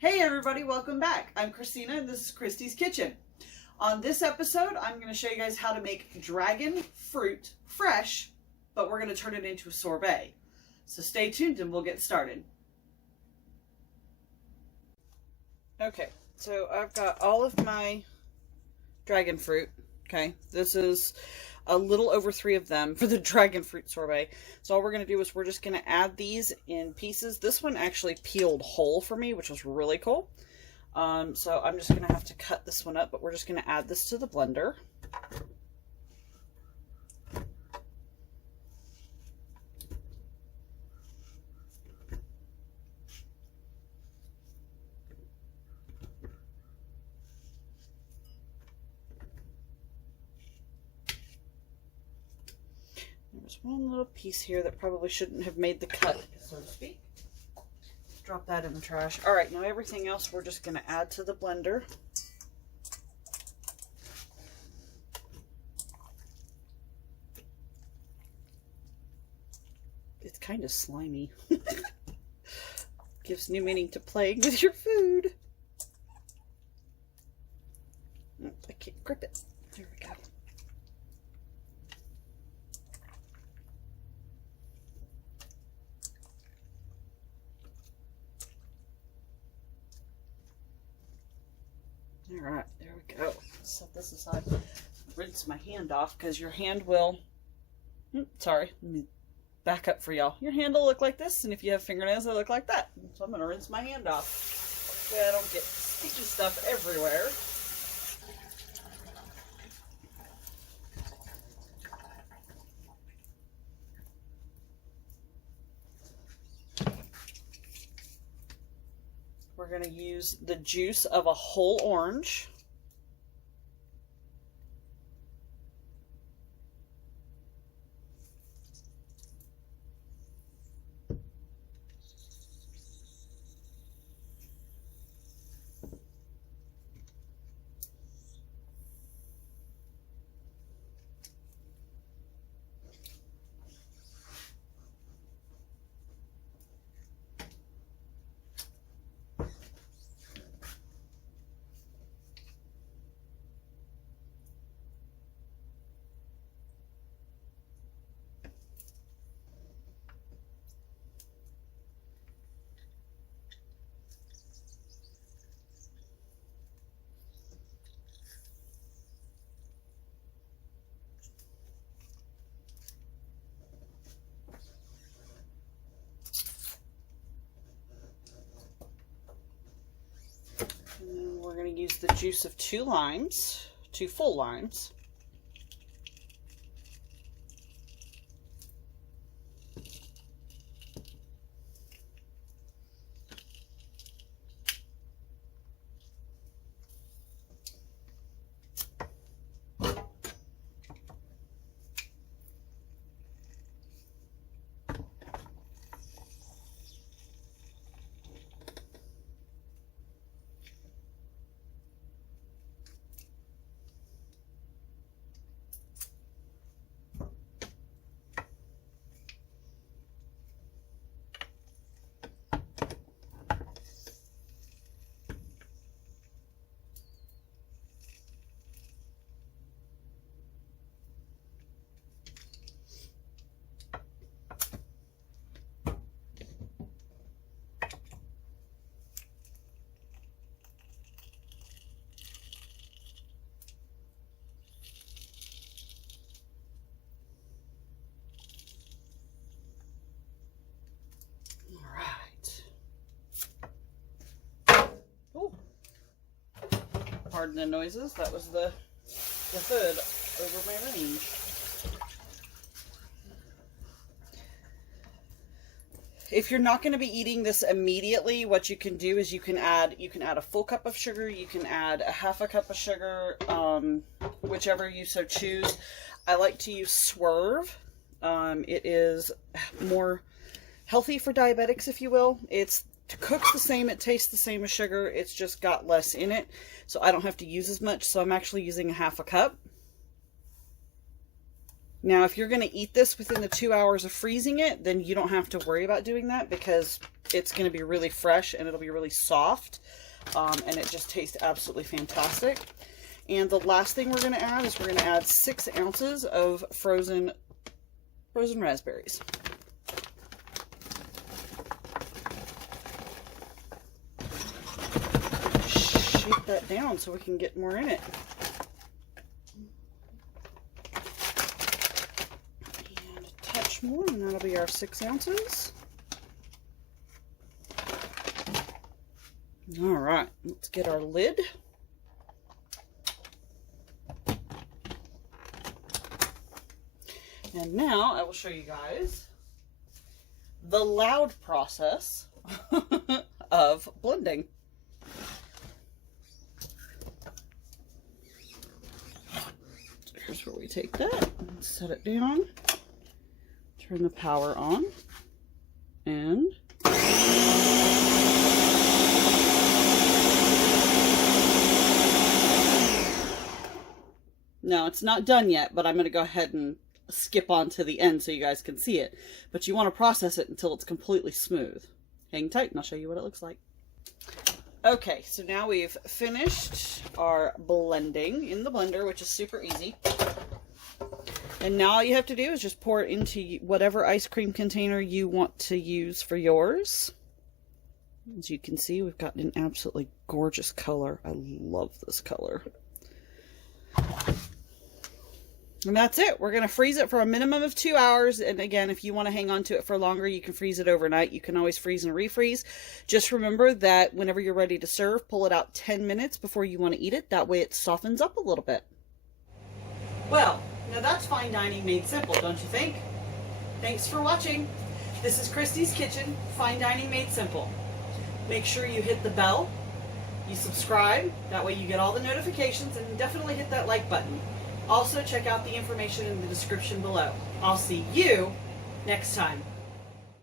Hey everybody, welcome back. I'm Christina and this is Christy's Kitchen. On this episode, I'm going to show you guys how to make dragon fruit fresh, but we're going to turn it into a sorbet. So stay tuned and we'll get started. Okay, so I've got all of my dragon fruit. Okay, this is a little over 3 of them for the dragon fruit sorbet. So all we're going to do is we're just going to add these in pieces. This one actually peeled whole for me, which was really cool. So I'm just going to have to cut this one up, but we're just going to add this to the blender. There's one little piece here that probably shouldn't have made the cut, so to speak. Drop that in the trash. All right, now everything else we're just going to add to the blender. It's kind of slimy. Gives new meaning to playing with your food. I can't grip it. There we go. All right, there we go. Set this aside. Rinse my hand off because your hand will. Sorry, let me back up for y'all. Your hand will look like this, and if you have fingernails, they look like that. So I'm going to rinse my hand off so I don't get sticky stuff everywhere. We're going to use the juice of a whole orange. And we're going to use the juice of 2 limes, 2 full limes. Pardon the noises, that was the hood over my range. If you're not going to be eating this immediately, what you can do is you can add a full cup of sugar, you can add a half a cup of sugar, whichever you so choose. I like to use Swerve. It is more healthy for diabetics, if you will. It cooks the same, it tastes the same as sugar, it's just got less in it, so I don't have to use as much, so I'm actually using a half a cup. Now, if you're going to eat this within the 2 hours of freezing it, then you don't have to worry about doing that because it's going to be really fresh and it'll be really soft. And it just tastes absolutely fantastic. And the last thing we're going to add is we're going to add 6 ounces of frozen raspberries. Shake that down so we can get more in it. And a touch more, and that'll be our 6 ounces. All right, let's get our lid. And now I will show you guys the loud process of blending. So here's where we take that and set it down, turn the power on, and no, it's not done yet, but I'm going to go ahead and skip on to the end so you guys can see it. But you want to process it until it's completely smooth. Hang tight and I'll show you what it looks like. Okay, so now we've finished our blending in the blender, which is super easy. And now all you have to do is just pour it into whatever ice cream container you want to use for yours. As you can see, we've got an absolutely gorgeous color. I love this color. And that's it. We're going to freeze it for a minimum of 2 hours. And again, if you want to hang on to it for longer, you can freeze it overnight. You can always freeze and refreeze. Just remember that whenever you're ready to serve, pull it out 10 minutes before you want to eat it. That way it softens up a little bit. Well, now that's fine dining made simple, don't you think? Thanks for watching. This is Christy's Kitchen, Fine Dining Made Simple. Make sure you hit the bell, you subscribe, that way you get all the notifications, and definitely hit that like button. Also, check out the information in the description below. I'll see you next time.